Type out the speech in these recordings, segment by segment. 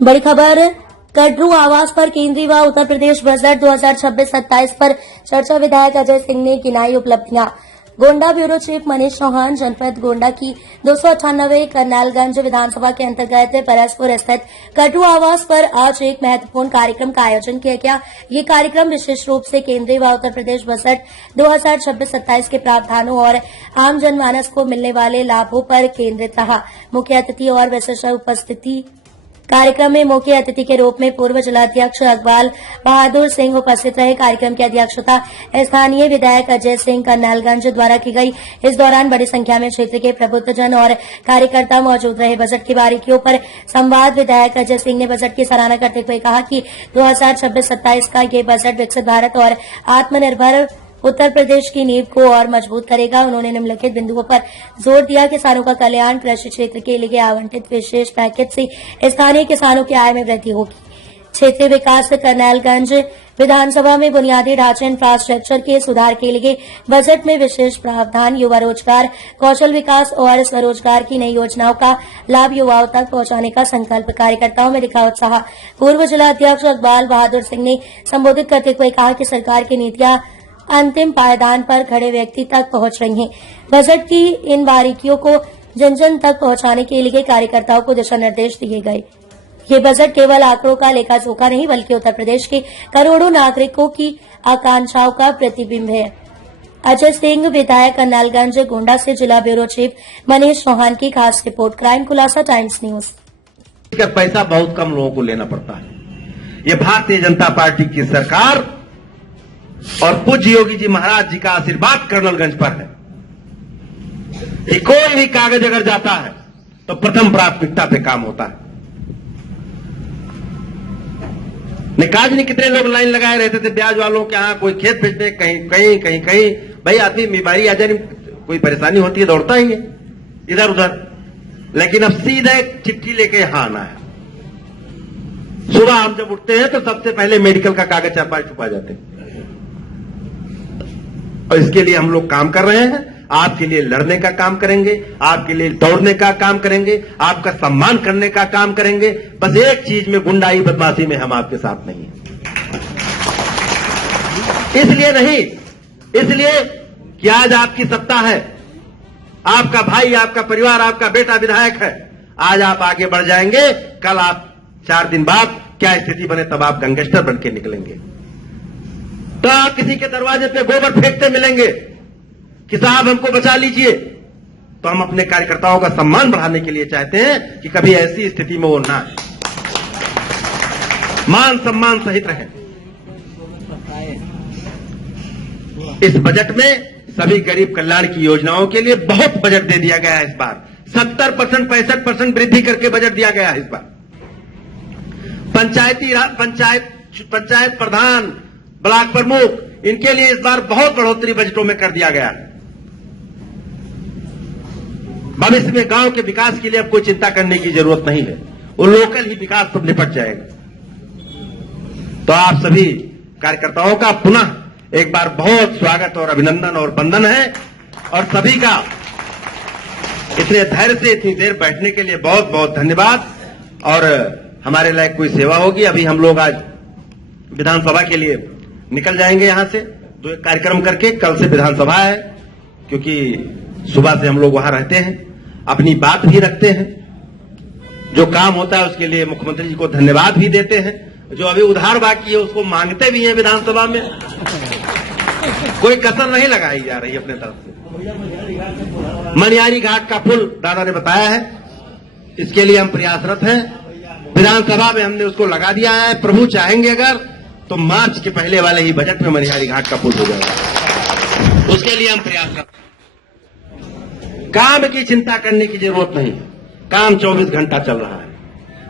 बड़ी खबर कटरू आवास पर केंद्रीय व उत्तर प्रदेश बजट 2026-27 पर चर्चा। विधायक अजय सिंह ने गिनाई उपलब्धियां। गोंडा ब्यूरो चीफ मनीष चौहान जनपद गोंडा की 298 करनालगंज विधानसभा के अंतर्गत परसपुर स्थित कटरू आवास पर आज एक महत्वपूर्ण कार्यक्रम का आयोजन किया गया। ये कार्यक्रम विशेष रूप से केंद्रीय व उत्तर प्रदेश बजट 2026-27 के प्रावधानों और आम जनमानस को मिलने वाले लाभों पर केंद्रित रहा। मुख्य अतिथि और विशिष्ट उपस्थिति कार्यक्रम में मुख्य अतिथि के रूप में पूर्व जिलाध्यक्ष अकबाल बहादुर सिंह उपस्थित रहे। कार्यक्रम की अध्यक्षता स्थानीय विधायक अजय सिंह करनालगंज द्वारा की गई। इस दौरान बड़ी संख्या में क्षेत्र के प्रबुद्धजन और कार्यकर्ता मौजूद रहे। बजट की बारीकियों पर संवाद। विधायक अजय सिंह ने बजट की सराहना करते हुए कहा कि 2026-27 का ये बजट विकसित भारत और आत्मनिर्भर उत्तर प्रदेश की नींव को और मजबूत करेगा। उन्होंने निम्नलिखित बिंदुओं पर जोर दिया। किसानों का कल्याण। कृषि क्षेत्र के लिए आवंटित विशेष पैकेज से स्थानीय किसानों की आय में वृद्धि होगी। क्षेत्रीय विकास। करनालगंज विधानसभा में बुनियादी ढांचे इंफ्रास्ट्रक्चर के सुधार के लिए बजट में विशेष प्रावधान। युवा रोजगार, कौशल विकास और स्वरोजगार की नई योजनाओं का लाभ युवाओं तक पहुंचाने का संकल्प। कार्यकर्ताओं में दिखा उत्साह। पूर्व जिलाध्यक्ष अकबाल बहादुर सिंह ने संबोधित करते हुए कहा कि सरकार की नीतियां अंतिम पायदान पर खड़े व्यक्ति तक पहुंच रही हैं। बजट की इन बारीकियों को जन जन तक पहुंचाने के लिए कार्यकर्ताओं को दिशा निर्देश दिए गए। ये बजट केवल आंकड़ों का लेखा जोखा नहीं बल्कि उत्तर प्रदेश के करोड़ों नागरिकों की आकांक्षाओं का प्रतिबिंब है। अजय सिंह विधायक करनालगंज गोंडा से जिला ब्यूरो चीफ मनीष चौहान की खास रिपोर्ट। क्राइम खुलासा टाइम्स न्यूज। इसका पैसा बहुत कम लोगों को लेना पड़ता है। ये भारतीय जनता पार्टी की सरकार और पूज्य योगी जी महाराज जी का आशीर्वाद कर्नलगंज पर है कि कोई भी कागज अगर जाता है तो प्रथम प्राथमिकता पे काम होता है। निकाज नहीं कितने लोग लाइन लगाए रहते थे ब्याज वालों के यहां, कोई खेत बेचते, कहीं भाई आदमी बीमारी आ जाए, कोई परेशानी होती है दौड़ता ही है इधर उधर। लेकिन अब सीधे चिट्ठी लेके यहां आना है। सुबह हम जब उठते हैं तो सबसे पहले मेडिकल का कागज चार छुपा जाते हैं और इसके लिए हम लोग काम कर रहे हैं। आपके लिए लड़ने का काम करेंगे, आपके लिए दौड़ने का काम करेंगे, आपका सम्मान करने का काम करेंगे। बस एक चीज में, गुंडाई बदमाशी में हम आपके साथ नहीं हैं। इसलिए नहीं, इसलिए कि आज आपकी सत्ता है, आपका भाई, आपका परिवार, आपका बेटा विधायक है। आज आप आगे बढ़ जाएंगे, कल आप 4 दिन बाद क्या स्थिति बने तब आप गैंगस्टर बन के निकलेंगे। तो आप किसी के दरवाजे पे गोबर फेंकते मिलेंगे कि साहब हमको बचा लीजिए। तो हम अपने कार्यकर्ताओं का सम्मान बढ़ाने के लिए चाहते हैं कि कभी ऐसी स्थिति में वो ना आए, मान सम्मान सहित रहे। इस बजट में सभी गरीब कल्याण की योजनाओं के लिए बहुत बजट दे दिया गया है। इस बार 70%, 65% वृद्धि करके बजट दिया गया है। इस बार पंचायत प्रधान, ब्लॉक प्रमुख, इनके लिए इस बार बहुत बढ़ोतरी बजटों में कर दिया गया है। भविष्य में गांव के विकास के लिए अब कोई चिंता करने की जरूरत नहीं है, वो लोकल ही विकास सब निपट जाएगा। तो आप सभी कार्यकर्ताओं का पुनः एक बार बहुत स्वागत और अभिनंदन और वंदन है। और सभी का इतने धैर्य से इतनी देर बैठने के लिए बहुत बहुत धन्यवाद। और हमारे लायक कोई सेवा होगी, अभी हम लोग आज विधानसभा के लिए निकल जाएंगे यहां से 2 कार्यक्रम करके। कल से विधानसभा है, क्योंकि सुबह से हम लोग वहां रहते हैं, अपनी बात भी रखते हैं। जो काम होता है उसके लिए मुख्यमंत्री जी को धन्यवाद भी देते हैं। जो अभी उधार बाकी है उसको मांगते भी हैं विधानसभा में। कोई कसर नहीं लगाई जा रही अपने तरफ से। मनियारी घाट का पुल दादा ने बताया है, इसके लिए हम प्रयासरत हैं। विधानसभा में हमने उसको लगा दिया है। प्रभु चाहेंगे अगर तो मार्च के पहले वाले ही बजट में मनिहारी घाट का पुल हो जाएगा। उसके लिए हम प्रयासरत। काम की चिंता करने की जरूरत नहीं, काम 24 घंटा चल रहा है।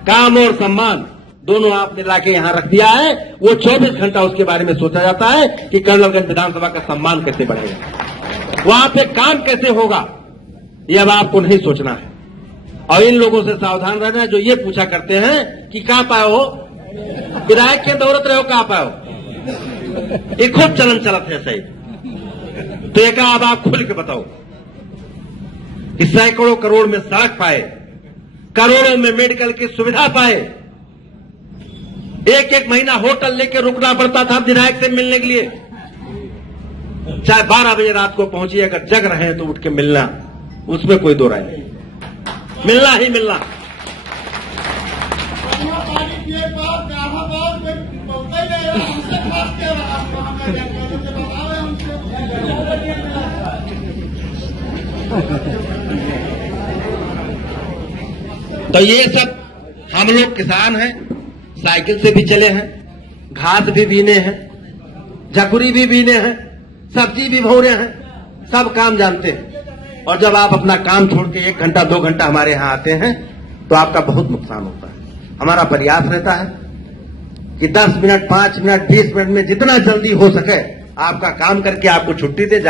काम और सम्मान दोनों आपने लाके यहां रख दिया है। वो 24 घंटा उसके बारे में सोचा जाता है कि कर्नलगंज विधानसभा का सम्मान कैसे बढ़ेगा, वहां पे काम कैसे होगा, ये अब आपको नहीं सोचना है। और इन लोगों से सावधान रहना है जो ये पूछा करते हैं कि कहां पाए हो विधायक के दौरत रहे हो, कहां पाए हो। ये खूब चलन चलत है सही। तो एक अब आप खुल के बताओ कि सैकड़ों करोड़ में सड़क पाए, करोड़ों में मेडिकल की सुविधा पाए, एक एक महीना होटल लेके रुकना पड़ता था विधायक से मिलने के लिए। चाहे 12 बजे रात को पहुंचिए, अगर जग रहे हैं तो उठ के मिलना, उसमें कोई दो राय नहीं, मिलना ही मिलना। तो ये सब हम लोग किसान हैं, साइकिल से भी चले हैं, घास भी बीने हैं, झकुरी भी बीने हैं, सब्जी भी भौरे हैं, सब काम जानते हैं। और जब आप अपना काम छोड़ के 1 घंटा 2 घंटा हमारे यहाँ आते हैं तो आपका बहुत नुकसान होता है। हमारा प्रयास रहता है कि 10 मिनट, 5 मिनट, 20 मिनट में जितना जल्दी हो सके आपका काम करके आपको छुट्टी दे।